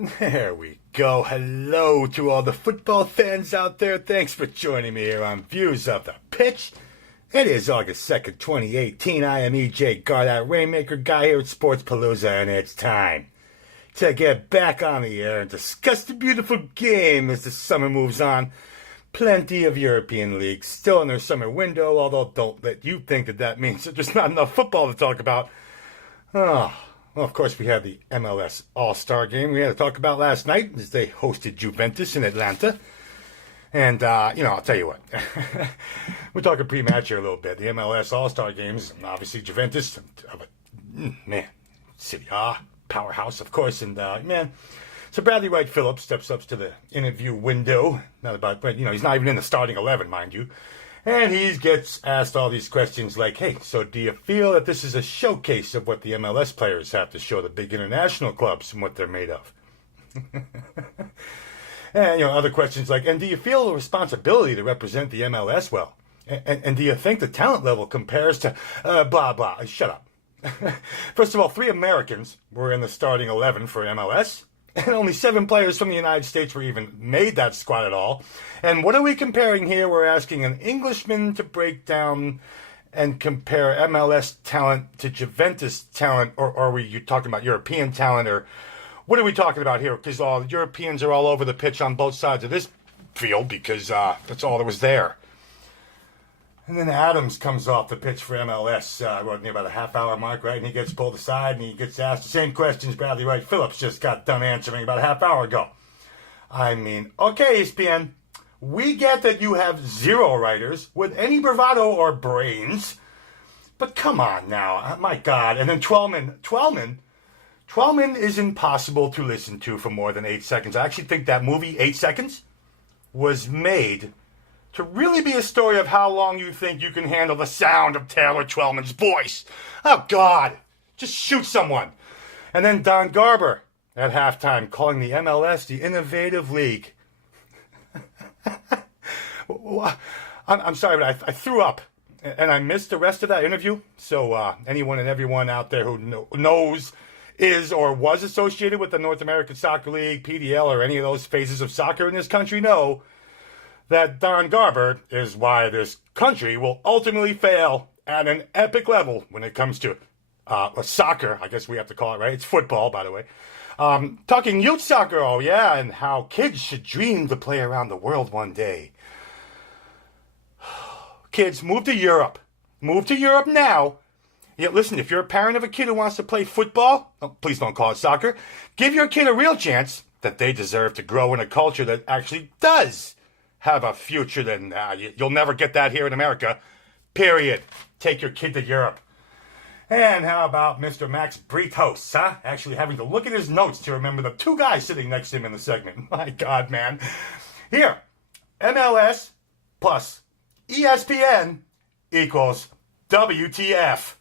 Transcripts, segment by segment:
There we go. Hello to all the football fans out there. Thanks for joining me here on Views of the Pitch. It is August 2nd, 2018. I am Ej Garr, that Rainmaker guy here at Sports Palooza, and it's time to get back on the air and discuss the beautiful game as the summer moves on. Plenty of European leagues still in their summer window, although don't let you think that means that there's not enough football to talk about. Well, of course, we had the MLS All-Star Game we had to talk about last night as they hosted Juventus in Atlanta. And, I'll tell you what. We're talking pre-match here a little bit. The MLS All-Star Games, obviously Juventus, City A, powerhouse, of course. And, so Bradley Wright Phillips steps up to the interview window. He's not even in the starting 11, mind you. And he gets asked all these questions like, hey, so do you feel that this is a showcase of what the MLS players have to show the big international clubs and what they're made of? And, other questions like, and do you feel a responsibility to represent the MLS well? And do you think the talent level compares to blah, blah? Shut up. First of all, 3 Americans were in the starting 11 for MLS. And only 7 players from the United States were even made that squad at all. And what are we comparing here? We're asking an Englishman to break down and compare MLS talent to Juventus talent, or are you talking about European talent, or what are we talking about here? Because all Europeans are all over the pitch on both sides of this field because that's all that was there. And then Adams comes off the pitch for MLS, near about a half-hour mark, right? And he gets pulled aside and he gets asked the same questions Bradley Wright Phillips just got done answering about a half hour ago. I mean, okay, ESPN, we get that you have 0 writers with any bravado or brains, but come on now, my God. And then Twellman is impossible to listen to for more than 8 seconds. I actually think that movie, 8 Seconds, was made to really be a story of how long you think you can handle the sound of Taylor Twellman's voice. Oh, God. Just shoot someone. And then Don Garber at halftime calling the MLS the innovative league. I'm sorry, but I threw up. And I missed the rest of that interview. So anyone and everyone out there who knows, is, or was associated with the North American Soccer League, PDL, or any of those phases of soccer in this country know that Don Garber is why this country will ultimately fail at an epic level when it comes to soccer, I guess we have to call it, right? It's football, by the way. Talking youth soccer, oh yeah, and how kids should dream to play around the world one day. Kids, move to Europe. Move to Europe now. Yeah, listen, if you're a parent of a kid who wants to play football, please don't call it soccer, give your kid a real chance that they deserve to grow in a culture that actually does have a future. Then you'll never get that here in America. Period. Take your kid to Europe. And how about Mr. Max Britos, huh? Actually having to look at his notes to remember the 2 guys sitting next to him in the segment. My God, man. Here, MLS plus ESPN equals WTF.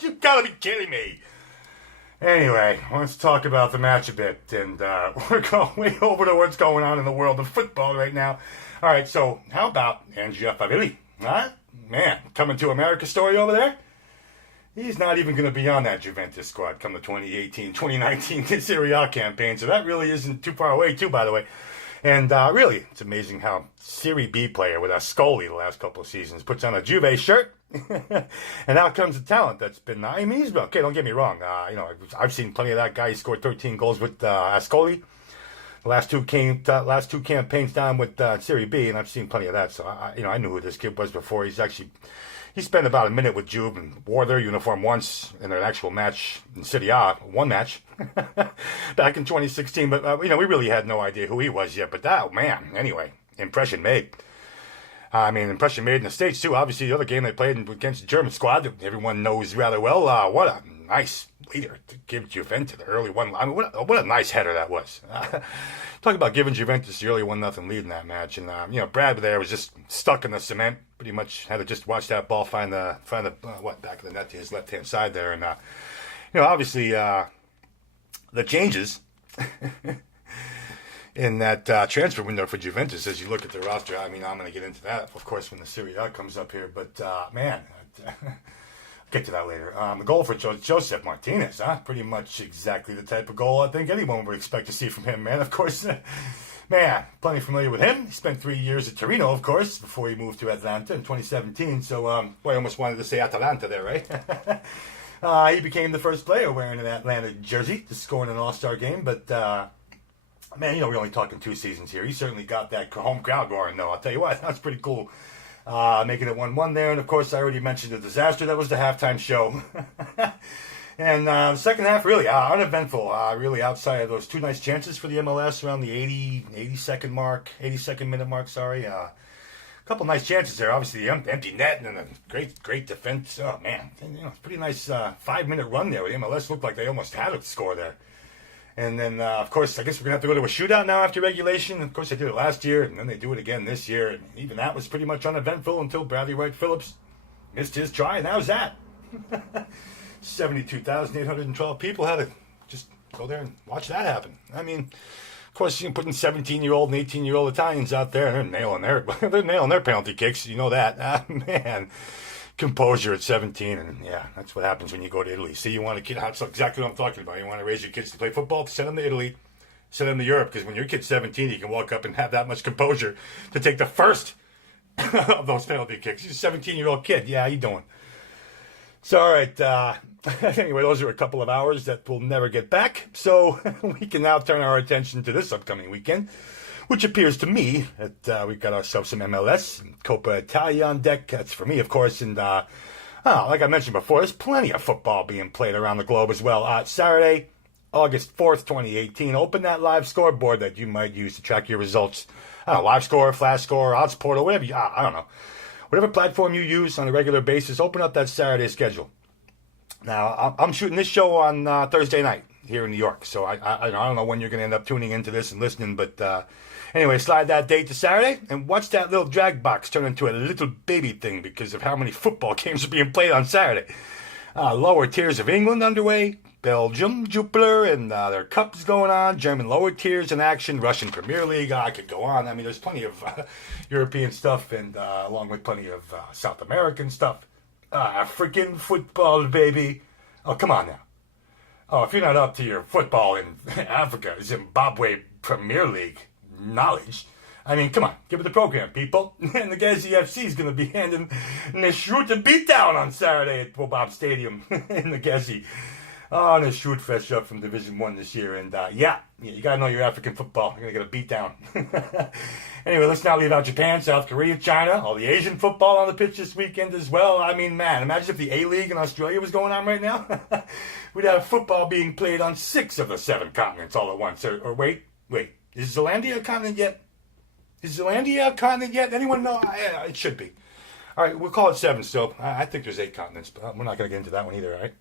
You gotta be kidding me. Anyway, let's talk about the match a bit, and we're going way over to what's going on in the world of football right now. All right, so how about Andrea Favilli? Huh? Man, coming to America story over there? He's not even going to be on that Juventus squad come the 2018-2019 Serie A campaign, so that really isn't too far away, too, by the way. And really, it's amazing how Serie B player with Ascoli the last couple of seasons puts on a Juve shirt, and out comes the talent that's been, okay, don't get me wrong, I've seen plenty of that guy. He scored 13 goals with Ascoli the last two campaigns down with Serie B, and I've seen plenty of that, so I knew who this kid was before. He spent about a minute with Juve and wore their uniform once in an actual match in City A, one match, back in 2016. But, we really had no idea who he was yet. But that, man, anyway, impression made. Impression made in the States, too. Obviously, the other game they played against the German squad that everyone knows rather well. What a nice leader to give Juventus the early one. What a nice header that was. Talk about giving Juventus the early 1-0 lead in that match. And, Brad there was just stuck in the cement. Pretty much had to just watch that ball find the back of the net to his left-hand side there. And, obviously, the changes in that transfer window for Juventus as you look at the roster. I'm going to get into that, of course, when the Serie A comes up here. But, man, get to that later. The goal for Joseph Martinez, pretty much exactly the type of goal I think anyone would expect to see from him, man. Of course, man, plenty familiar with him. He spent 3 years at Torino, of course, before he moved to Atlanta in 2017. So, boy, I almost wanted to say Atalanta there, right? He became the first player wearing an Atlanta jersey to score in an All-Star game, but man, we're only talking 2 seasons here. He certainly got that home crowd roaring, though. I'll tell you what, that's pretty cool. Making it 1-1 there, and of course, I already mentioned the disaster that was the halftime show. And the second half, really uneventful. Really outside of those 2 nice chances for the MLS around the 82nd minute mark. Sorry, a couple nice chances there. Obviously, the empty net and a great defense. Oh man, pretty nice 5-minute run there. The MLS looked like they almost had a score there. And then, of course, I guess we're going to have to go to a shootout now after regulation. Of course, they did it last year, and then they do it again this year. And even that was pretty much uneventful until Bradley Wright Phillips missed his try, and that was that. 72,812 people had to just go there and watch that happen. I mean, of course, putting 17-year-old and 18-year-old Italians out there, they're nailing their penalty kicks. You know that. Man. Composure at 17, and yeah, that's what happens when you go to Italy. See, you want a kid, that's exactly what I'm talking about. You want to raise your kids to play football, send them to Italy, send them to Europe, because when your kid's 17, you can walk up and have that much composure to take the first of those penalty kicks. He's a 17-year-old kid. Yeah, how you doing? So, all right, anyway, those are a couple of hours that we'll never get back, so we can now turn our attention to this upcoming weekend, which appears to me that we've got ourselves some MLS and Coppa Italia on deck. That's for me, of course. And like I mentioned before, there's plenty of football being played around the globe as well. Saturday, August 4th, 2018. Open that live scoreboard that you might use to track your results. Live score, flash score, odds portal, whatever. I don't know. Whatever platform you use on a regular basis, open up that Saturday schedule. Now, I'm shooting this show on Thursday night here in New York. So I don't know when you're going to end up tuning into this and listening, but anyway, slide that date to Saturday and watch that little drag box turn into a little baby thing because of how many football games are being played on Saturday. Lower tiers of England underway, Belgium, Jupiler, and their cups going on, German lower tiers in action, Russian Premier League, I could go on. I mean, there's plenty of European stuff and along with plenty of South American stuff. African football, baby. Oh, come on now. Oh, if you're not up to your football in Africa, Zimbabwe Premier League knowledge, I mean, come on, give it the program, people. And the Gezi FC is going to be handing Nishroot a beatdown on Saturday at Bob Stadium in the Gezi. Oh, Nishroot fresh up from Division 1 this year. And yeah, you got to know your African football. You're going to get a beatdown. Anyway, let's not leave out Japan, South Korea, China, all the Asian football on the pitch this weekend as well. I mean, man, imagine if the A-League in Australia was going on right now. We'd have football being played on 6 of the 7 continents all at once. Or wait, is Zealandia a continent yet? Is Zealandia a continent yet? Anyone know? It should be. All right, we'll call it 7 still. I think there's 8 continents, but we're not going to get into that one either, all right?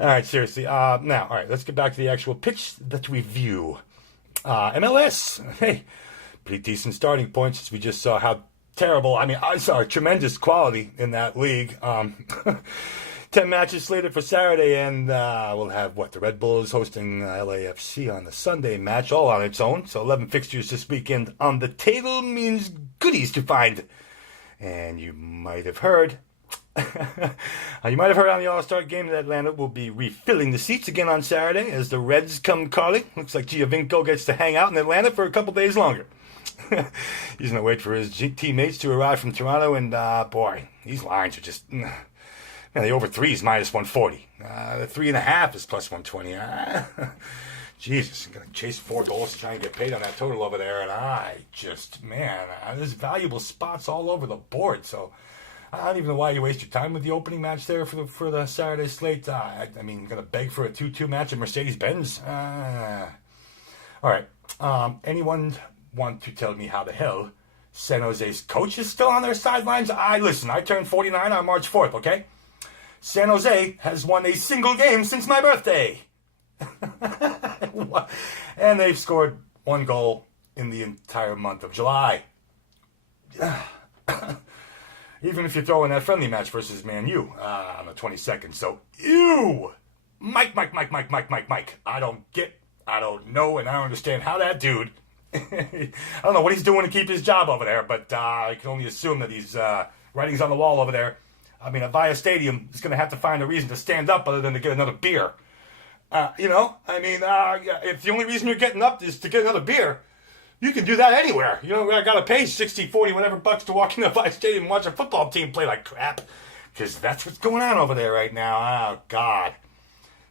All right, seriously. Now, all right, let's get back to the actual pitch that we view. MLS, hey, pretty decent starting points as we just saw how terrible. I mean, I saw tremendous quality in that league. 10 matches slated for Saturday, and we'll have, the Red Bulls hosting LAFC on the Sunday match, all on its own. So 11 fixtures this weekend on the table means goodies to find. And you might have heard on the All-Star Game that Atlanta will be refilling the seats again on Saturday as the Reds come calling. Looks like Giovinco gets to hang out in Atlanta for a couple days longer. He's going to wait for his teammates to arrive from Toronto, and boy, these lines are just... the over 3 is minus 140. The 3.5 is plus 120. Jesus, I'm going to chase 4 goals to try and get paid on that total over there. And there's valuable spots all over the board. So I don't even know why you waste your time with the opening match there for the Saturday slate. I mean, I'm going to beg for a 2-2 match at Mercedes-Benz. All right. Anyone want to tell me how the hell San Jose's coach is still on their sidelines? Listen, I turned 49 on March 4th, okay? San Jose has won a single game since my birthday. And they've scored 1 goal in the entire month of July. Even if you throw in that friendly match versus Man U on the 22nd. So, ew! Mike. I don't know, and I don't understand how that dude... I don't know what he's doing to keep his job over there, but I can only assume that he's writing's on the wall over there. I mean, Avaya Stadium is going to have to find a reason to stand up other than to get another beer. If the only reason you're getting up is to get another beer, you can do that anywhere. I got to pay 60, 40, whatever bucks to walk into Avaya Stadium and watch a football team play like crap. Because that's what's going on over there right now. Oh, God.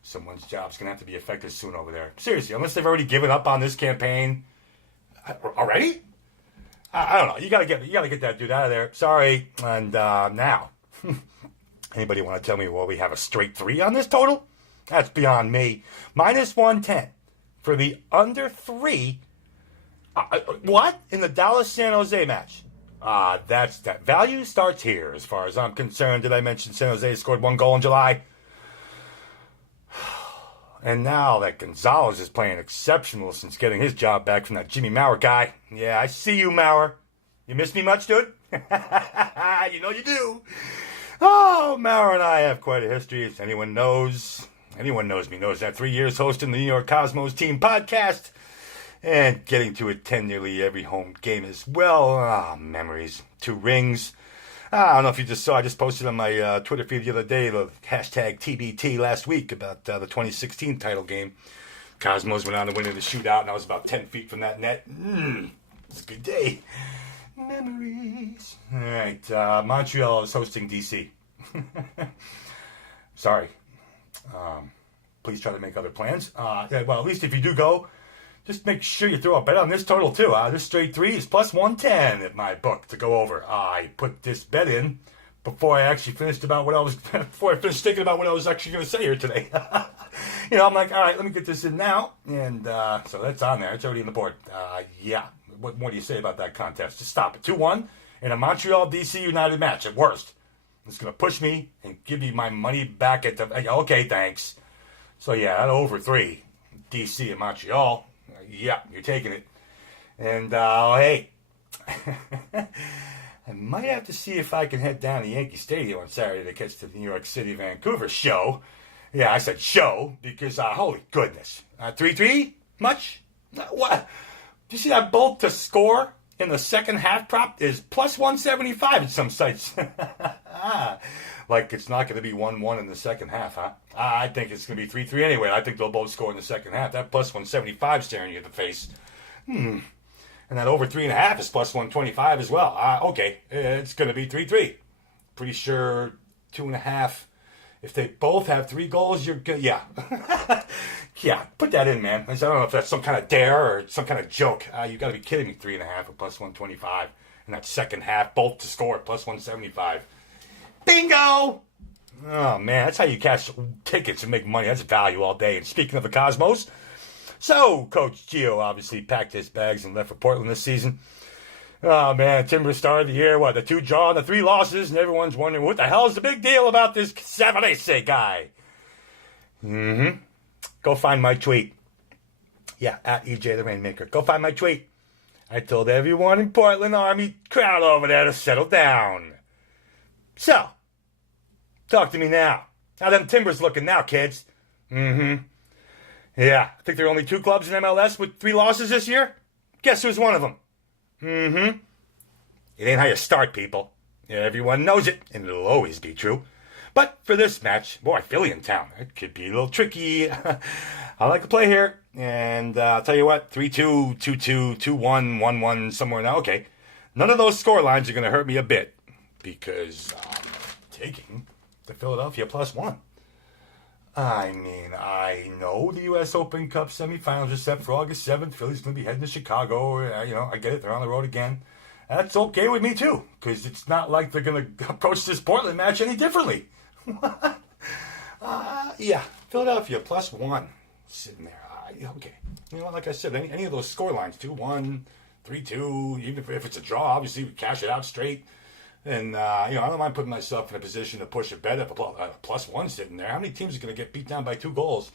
Someone's job's going to have to be affected soon over there. Seriously, unless they've already given up on this campaign. Already? I don't know. You gotta get that dude out of there. Sorry. And now, anybody want to tell me we have a straight 3 on this total? That's beyond me. Minus 110 for the under 3. What? In the Dallas-San Jose match? That value starts here as far as I'm concerned. Did I mention San Jose scored 1 goal in July? And now that Gonzalez is playing exceptional since getting his job back from that Jimmy Maurer guy. Yeah, I see you, Maurer. You miss me much, dude? You know you do. Oh, Maurer and I have quite a history. If anyone knows me knows that 3 years hosting the New York Cosmos Team podcast and getting to attend nearly every home game as well. Memories. 2 rings. I don't know if you just saw, I just posted on my Twitter feed the other day, the hashtag TBT last week about the 2016 title game. Cosmos went on to win in the shootout, and I was about 10 feet from that net. It was a good day. Memories. All right, Montreal is hosting DC. Sorry. Please try to make other plans. Well, at least if you do go, just make sure you throw a bet on this total, too. This straight 3 is plus 110 at my book to go over. I put this bet in before I actually finished thinking about what I was actually going to say here today. I'm like, all right, let me get this in now. And so that's on there. It's already on the board. Yeah. What more do you say about that contest? Just stop it. 2-1 in a Montreal-DC United match at worst. It's going to push me and give me my money back at the... Okay, thanks. So, yeah, that over 3. DC and Montreal... Yeah, you're taking it. And, hey, I might have to see if I can head down to Yankee Stadium on Saturday to catch the New York City-Vancouver show. Yeah, I said show because, holy goodness. 3-3? Much? What? Do you see that bolt to score in the second half prop is plus 175 at some sites? Like it's not going to be 1-1 in the second half, huh? I think it's going to be 3-3 anyway. I think they'll both score in the second half. That plus 175 staring you in the face. And that over 3.5 is plus 125 as well. Okay, it's going to be 3-3. Pretty sure 2.5. If they both have 3 goals, you're good. Yeah. Yeah, put that in, man. I don't know if that's some kind of dare or some kind of joke. You got to be kidding me. 3.5 or plus 125. And that second half, both to score at plus 175. Bingo! Oh, man, that's how you cash tickets and make money. That's value all day. And speaking of the Cosmos, so Coach Gio obviously packed his bags and left for Portland this season. Oh, man, Timbers started the year, the 2 draw and the 3 losses, and everyone's wondering what the hell is the big deal about this Savarese guy? Go find my tweet. Yeah, at EJ the Rainmaker. Go find my tweet. I told everyone in Portland Army crowd over there to settle down. So, talk to me now. How them Timbers looking now, kids? Yeah, I think there are only 2 clubs in MLS with 3 losses this year. Guess who's one of them? It ain't how you start, people. Everyone knows it, and it'll always be true. But for this match, boy, Philly in town. It could be a little tricky. I like to play here. And I'll tell you what, 3-2, 2-2, 2-1, 1-1, somewhere now. Okay, none of those score lines are going to hurt me a bit because I'm taking the Philadelphia +1. I mean, I know the U.S. Open Cup semifinals are set for August 7th. Philly's going to be heading to Chicago. I get it. They're on the road again. That's okay with me, too, because it's not like they're going to approach this Portland match any differently. Yeah, Philadelphia +1 sitting there. Okay. Like I said, any of those score lines, 2-1, 3-2, even if it's a draw, obviously we cash it out straight. And, I don't mind putting myself in a position to push a bet up a +1 sitting there. How many teams are going to get beat down by 2 goals